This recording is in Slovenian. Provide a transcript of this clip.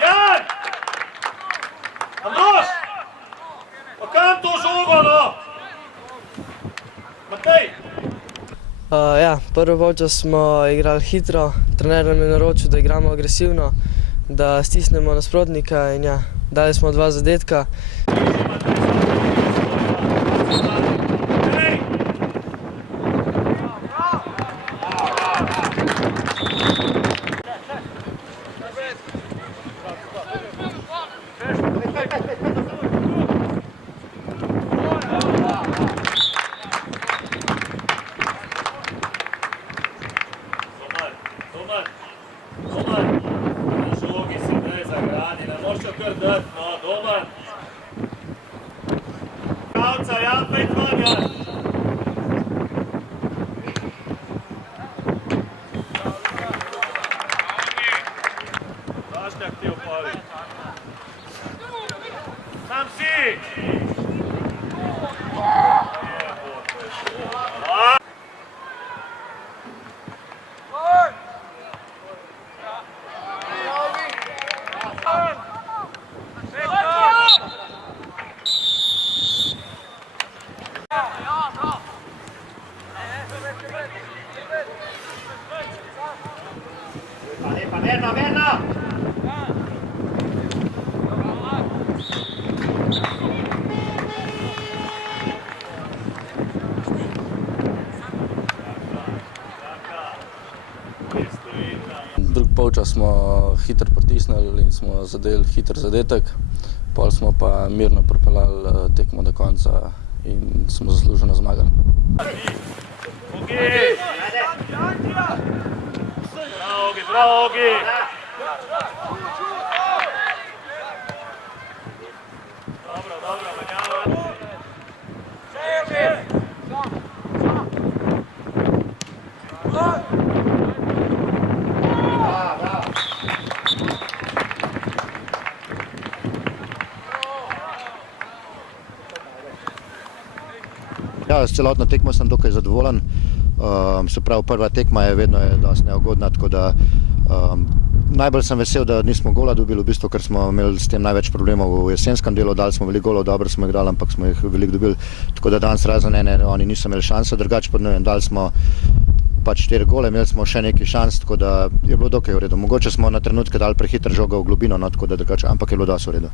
Jan! Androš! Pa kam to žogo, no? Matej! Prvi polčas smo igrali hitro, trener nam je naročil, da igramo agresivno, da stisnemo nasprotnika in dali smo 2 zadetka. Doman, na žogi si daj zagrani, ne moš jo kar dati, no, Doman. Kavca, Jan, pejt van, Jan. Zašnjak ti opali. Sam si! Verna! Drugi polčas smo hitro pritisnili in smo zadeli hiter zadetek, pol smo pa mirno pripeljali tekmo do konca in smo zasluženo zmagali. Bravo, Ogi! Dobro, menjava. S celotno tekmo sem dokaj zadovoljen. Se pravi, prva tekma je vedno dosti neugodna, tako da najbolj sem vesel, da nismo gola dobili, v bistvu, ker smo imeli s tem največ problemov v jesenskem delu, dali smo veliko golov, dobro smo igrali, ampak smo jih veliko dobili, tako da danes razen ene, oni niso imeli šanse, drugače pa ne vem, dali smo pač 4 gole, imeli smo še nekaj šans, tako da je bilo dokaj v redu. Mogoče smo na trenutke dali prehiter žogo v globino, no, tako da drugače, ampak je bilo dosti v redu.